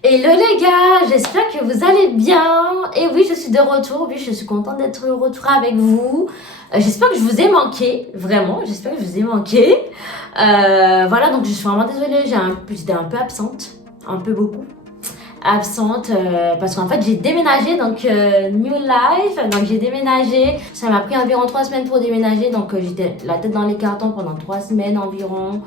Hello les gars, j'espère que vous allez bien. Et oui, je suis de retour, oui, je suis contente d'être de retour avec vous. J'espère que je vous ai manqué, vraiment, j'espère que je vous ai manqué. Voilà, donc je suis vraiment désolée, j'étais un peu absente, un peu beaucoup absente parce qu'en fait j'ai déménagé, donc new life, donc j'ai déménagé. Ça m'a pris environ 3 semaines pour déménager, donc j'étais la tête dans les cartons pendant 3 semaines environ.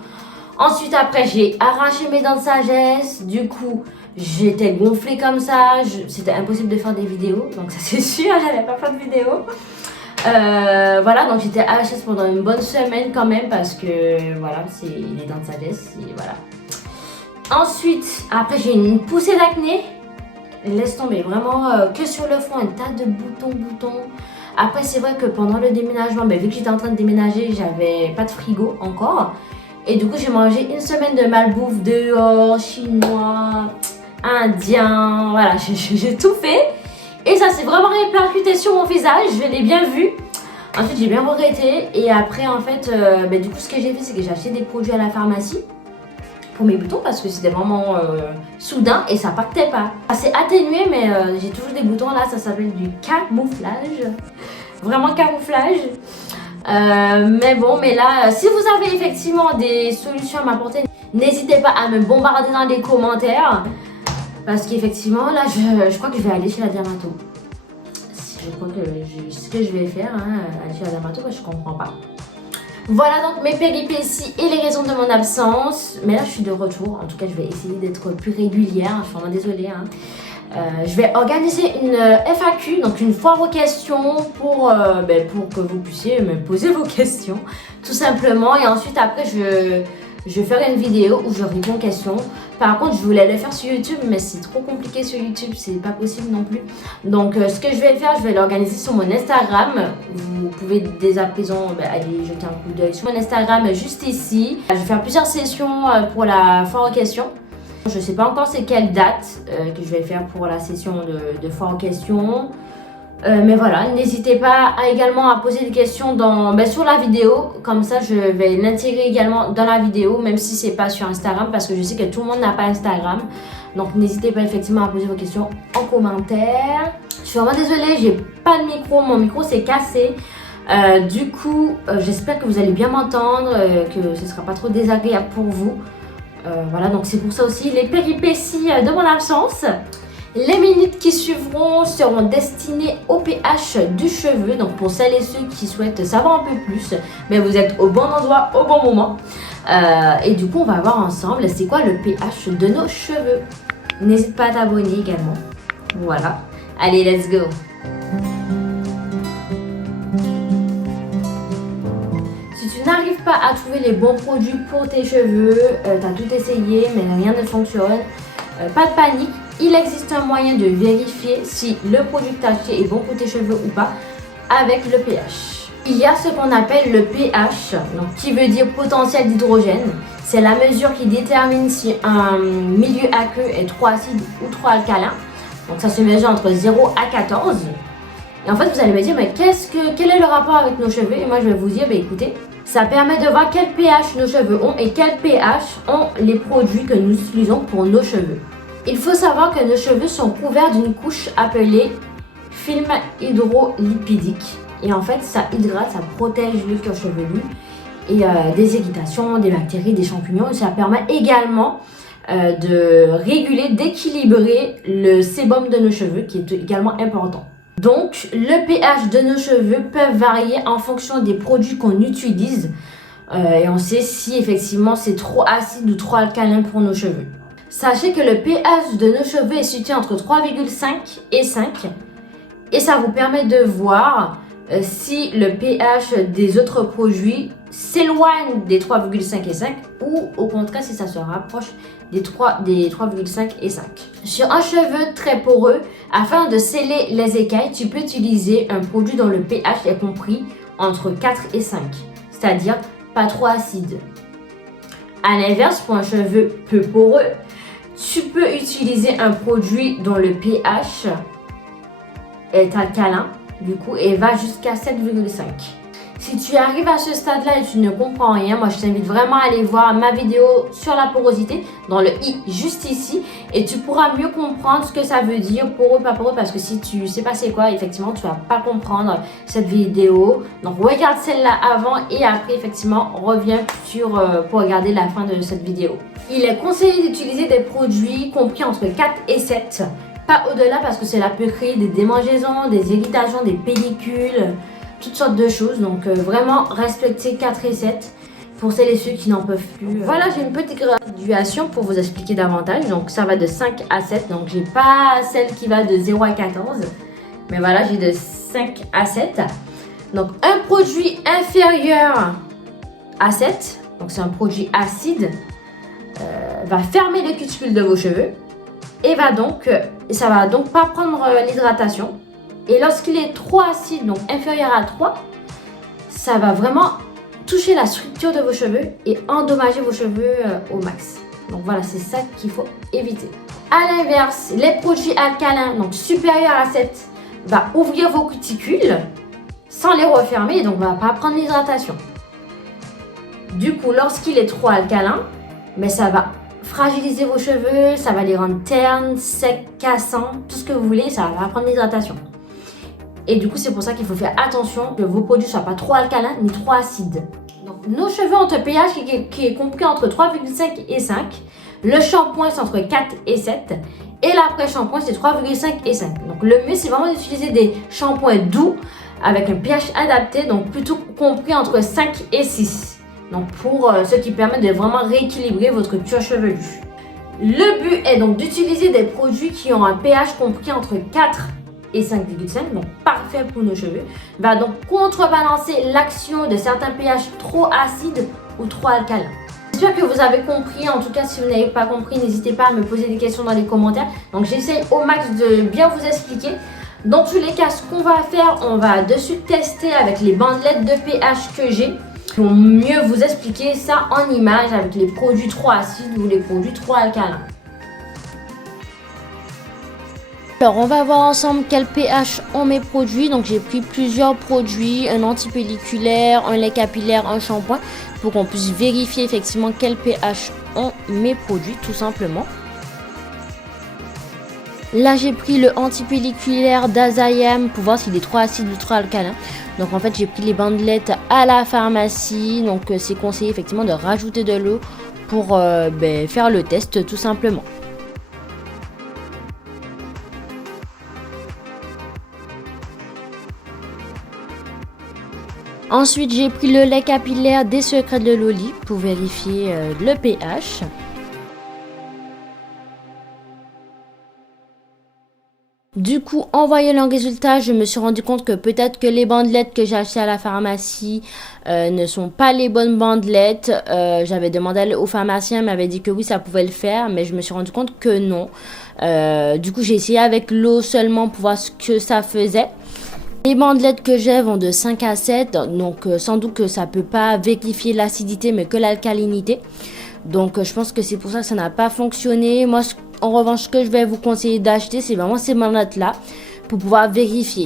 Ensuite, après, j'ai arraché mes dents de sagesse. Du coup, j'étais gonflée comme ça. C'était impossible de faire des vidéos. Donc, ça, c'est sûr, j'allais pas faire de vidéos. Voilà, donc j'étais HS pendant une bonne semaine quand même. Parce que, voilà, c'est les dents de sagesse. Et voilà. Ensuite, après, j'ai une poussée d'acné. Laisse tomber, vraiment que sur le front, un tas de boutons. Après, c'est vrai que pendant le déménagement, vu que j'étais en train de déménager, j'avais pas de frigo encore. Et du coup, j'ai mangé une semaine de malbouffe dehors, chinois, indien, voilà, j'ai tout fait. Et ça s'est vraiment répercuté sur mon visage, je l'ai bien vu. Ensuite, j'ai bien regretté. Et après, en fait, du coup, ce que j'ai fait, c'est que j'ai acheté des produits à la pharmacie pour mes boutons parce que c'était vraiment soudain et ça partait pas. C'est atténué, mais j'ai toujours des boutons là, ça s'appelle du camouflage. Vraiment camouflage. Mais là, si vous avez effectivement des solutions à m'apporter, n'hésitez pas à me bombarder dans les commentaires. Parce qu'effectivement, là, je crois que je vais aller chez la dermato. Je crois que ce que je vais faire, aller chez la dermato, je comprends pas. Voilà donc mes péripéties et les raisons de mon absence. Mais là, je suis de retour. En tout cas, je vais essayer d'être plus régulière. Je suis vraiment désolée. Je vais organiser une FAQ, donc une foire aux questions pour que vous puissiez me poser vos questions, tout simplement. Et ensuite, après, je ferai une vidéo où je réponds aux questions. Par contre, je voulais le faire sur YouTube, mais c'est trop compliqué sur YouTube, c'est pas possible non plus. Donc, ce que je vais faire, je vais l'organiser sur mon Instagram. Vous pouvez dès à présent aller jeter un coup d'œil sur mon Instagram juste ici. Je vais faire plusieurs sessions pour la foire aux questions. Je ne sais pas encore c'est quelle date que je vais faire pour la session de foire aux questions. Mais voilà, n'hésitez pas également à poser des questions sur la vidéo. Comme ça, je vais l'intégrer également dans la vidéo, même si c'est pas sur Instagram, parce que je sais que tout le monde n'a pas Instagram. Donc, n'hésitez pas effectivement à poser vos questions en commentaire. Je suis vraiment désolée, j'ai pas de micro, mon micro s'est cassé. Du coup, j'espère que vous allez bien m'entendre, que ce ne sera pas trop désagréable pour vous. Voilà, donc c'est pour ça aussi les péripéties de mon absence. Les minutes qui suivront seront destinées au pH du cheveu. Donc pour celles et ceux qui souhaitent savoir un peu plus, mais vous êtes au bon endroit au bon moment. Et du coup, on va voir ensemble c'est quoi le pH de nos cheveux. N'hésite pas à t'abonner également. Voilà. Allez, let's go. Si tu n'arrives pas à trouver les bons produits pour tes cheveux, tu as tout essayé mais rien ne fonctionne, pas de panique, il existe un moyen de vérifier si le produit que tu as acheté est bon pour tes cheveux ou pas avec le pH. Il y a ce qu'on appelle le pH, donc qui veut dire potentiel d'hydrogène. C'est la mesure qui détermine si un milieu aqueux est trop acide ou trop alcalin. Donc ça se mesure entre 0 à 14. Et en fait, vous allez me dire, mais quel est le rapport avec nos cheveux? Et moi, je vais vous dire, écoutez, ça permet de voir quel pH nos cheveux ont et quel pH ont les produits que nous utilisons pour nos cheveux. Il faut savoir que nos cheveux sont couverts d'une couche appelée film hydrolipidique. Et en fait, ça hydrate, ça protège le cuir chevelu et des irritations, des bactéries, des champignons. Et ça permet également de réguler, d'équilibrer le sébum de nos cheveux qui est également important. Donc, le pH de nos cheveux peut varier en fonction des produits qu'on utilise et on sait si effectivement c'est trop acide ou trop alcalin pour nos cheveux. Sachez que le pH de nos cheveux est situé entre 3,5 et 5 et ça vous permet de voir si le pH des autres produits s'éloigne des 3,5 et 5 ou au contraire si ça se rapproche des 3,5 et 5. Sur un cheveu très poreux, afin de sceller les écailles, tu peux utiliser un produit dont le pH est compris entre 4 et 5, c'est-à-dire pas trop acide. A l'inverse, pour un cheveu peu poreux, tu peux utiliser un produit dont le pH est alcalin, du coup, et va jusqu'à 7,5. Si tu arrives à ce stade-là et tu ne comprends rien, moi je t'invite vraiment à aller voir ma vidéo sur la porosité dans le i juste ici et tu pourras mieux comprendre ce que ça veut dire poreux, pas poreux, parce que si tu sais pas c'est quoi, effectivement tu vas pas comprendre cette vidéo. Donc regarde celle-là avant et après effectivement reviens pour regarder la fin de cette vidéo. Il est conseillé d'utiliser des produits compris entre 4 et 7, pas au-delà parce que cela peut créer des démangeaisons, des irritations, des pellicules, toutes sortes de choses. Donc vraiment respectez 4 et 7 pour celles et ceux qui n'en peuvent plus. Voilà, j'ai une petite graduation pour vous expliquer davantage. Donc ça va de 5 à 7. Donc j'ai pas celle qui va de 0 à 14. Mais voilà, j'ai de 5 à 7. Donc un produit inférieur à 7, donc c'est un produit acide, va fermer les cuticules de vos cheveux et ça va donc pas prendre l'hydratation. Et lorsqu'il est trop acide, donc inférieur à 3, ça va vraiment toucher la structure de vos cheveux et endommager vos cheveux au max. Donc voilà, c'est ça qu'il faut éviter. À l'inverse, les produits alcalins, donc supérieurs à 7, va ouvrir vos cuticules sans les refermer et donc va pas prendre l'hydratation. Du coup, lorsqu'il est trop alcalin, mais ça va fragiliser vos cheveux, ça va les rendre ternes, secs, cassants, tout ce que vous voulez, ça va prendre l'hydratation. Et du coup, c'est pour ça qu'il faut faire attention que vos produits ne soient pas trop alcalins ni trop acides. Donc, nos cheveux ont un pH qui est compris entre 3,5 et 5. Le shampoing, c'est entre 4 et 7. Et l'après-shampoing, c'est 3,5 et 5. Donc, le mieux, c'est vraiment d'utiliser des shampoings doux avec un pH adapté, donc plutôt compris entre 5 et 6. Donc, pour ce qui permet de vraiment rééquilibrer votre cuir chevelu. Le but est donc d'utiliser des produits qui ont un pH compris entre 4 et 5,5, donc parfait pour nos cheveux, va donc contrebalancer l'action de certains pH trop acides ou trop alcalins. J'espère que vous avez compris. En tout cas, si vous n'avez pas compris, n'hésitez pas à me poser des questions dans les commentaires. Donc j'essaye au max de bien vous expliquer. Dans tous les cas, ce qu'on va faire, on va de suite tester avec les bandelettes de pH que j'ai pour mieux vous expliquer ça en image avec les produits trop acides ou les produits trop alcalins. Alors on va voir ensemble quel pH ont mes produits. Donc j'ai pris plusieurs produits, un antipelliculaire, un lait capillaire, un shampoing, pour qu'on puisse vérifier effectivement quel pH ont mes produits tout simplement. Là j'ai pris le antipelliculaire d'Azayam pour voir s'il est trop acide ou trop alcalin. Donc en fait j'ai pris les bandelettes à la pharmacie. Donc c'est conseillé effectivement de rajouter de l'eau pour faire le test tout simplement. Ensuite, j'ai pris le lait capillaire des Secrets de Loli pour vérifier le pH. Du coup, en voyant le résultat, je me suis rendu compte que peut-être que les bandelettes que j'ai achetées à la pharmacie ne sont pas les bonnes bandelettes. J'avais demandé au pharmacien, il m'avait dit que oui, ça pouvait le faire, mais je me suis rendu compte que non. Du coup, j'ai essayé avec l'eau seulement pour voir ce que ça faisait. Les bandelettes que j'ai vont de 5 à 7, donc sans doute que ça peut pas vérifier l'acidité mais que l'alcalinité. Donc je pense que c'est pour ça que ça n'a pas fonctionné. Moi en revanche, ce que je vais vous conseiller d'acheter, c'est vraiment ces bandelettes là pour pouvoir vérifier.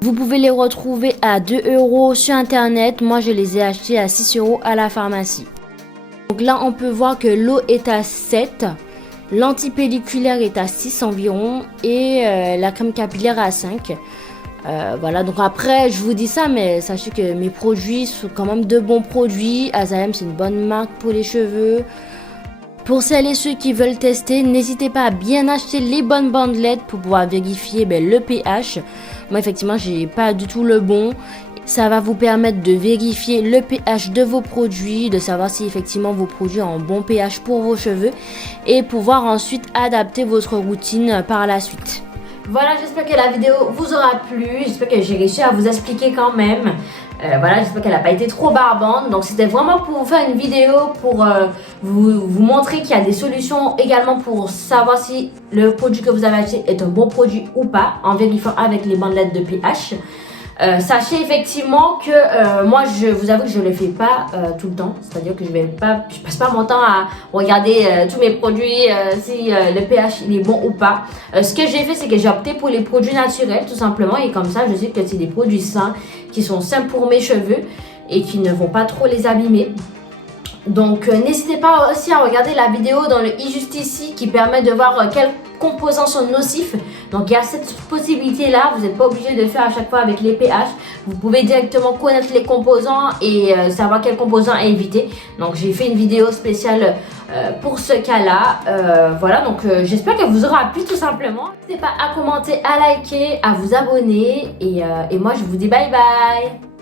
Vous pouvez les retrouver à 2 € sur internet. Moi je les ai achetés à 6 € à la pharmacie. Donc là on peut voir que l'eau est à 7. L'antipelliculaire est à 6 environ et la crème capillaire à 5. Voilà, donc après je vous dis ça, mais sachez que mes produits sont quand même de bons produits. Azayam, c'est une bonne marque pour les cheveux. Pour celles et ceux qui veulent tester, n'hésitez pas à bien acheter les bonnes bandelettes pour pouvoir vérifier le pH. Moi effectivement j'ai pas du tout le bon. Ça va vous permettre de vérifier le pH de vos produits, de savoir si effectivement vos produits ont un bon pH pour vos cheveux et pouvoir ensuite adapter votre routine par la suite. Voilà, j'espère que la vidéo vous aura plu, j'espère que j'ai réussi à vous expliquer quand même. Voilà, j'espère qu'elle n'a pas été trop barbante. Donc c'était vraiment pour vous faire une vidéo, pour vous montrer qu'il y a des solutions également pour savoir si le produit que vous avez acheté est un bon produit ou pas, en vérifiant avec les bandelettes de pH. Sachez effectivement que moi je vous avoue que je ne le fais pas tout le temps, c'est-à-dire que je passe pas mon temps à regarder tous mes produits si le pH il est bon ou pas. Ce que j'ai fait, c'est que j'ai opté pour les produits naturels tout simplement, et comme ça je sais que c'est des produits sains qui sont sains pour mes cheveux et qui ne vont pas trop les abîmer. Donc n'hésitez pas aussi à regarder la vidéo dans le i juste ici qui permet de voir quels composants sont nocifs. Donc il y a cette possibilité là, vous n'êtes pas obligé de faire à chaque fois avec les pH. Vous pouvez directement connaître les composants et savoir quels composants éviter. Donc j'ai fait une vidéo spéciale pour ce cas là. Voilà, donc j'espère qu'elle vous aura plu tout simplement. N'hésitez pas à commenter, à liker, à vous abonner et moi je vous dis bye bye.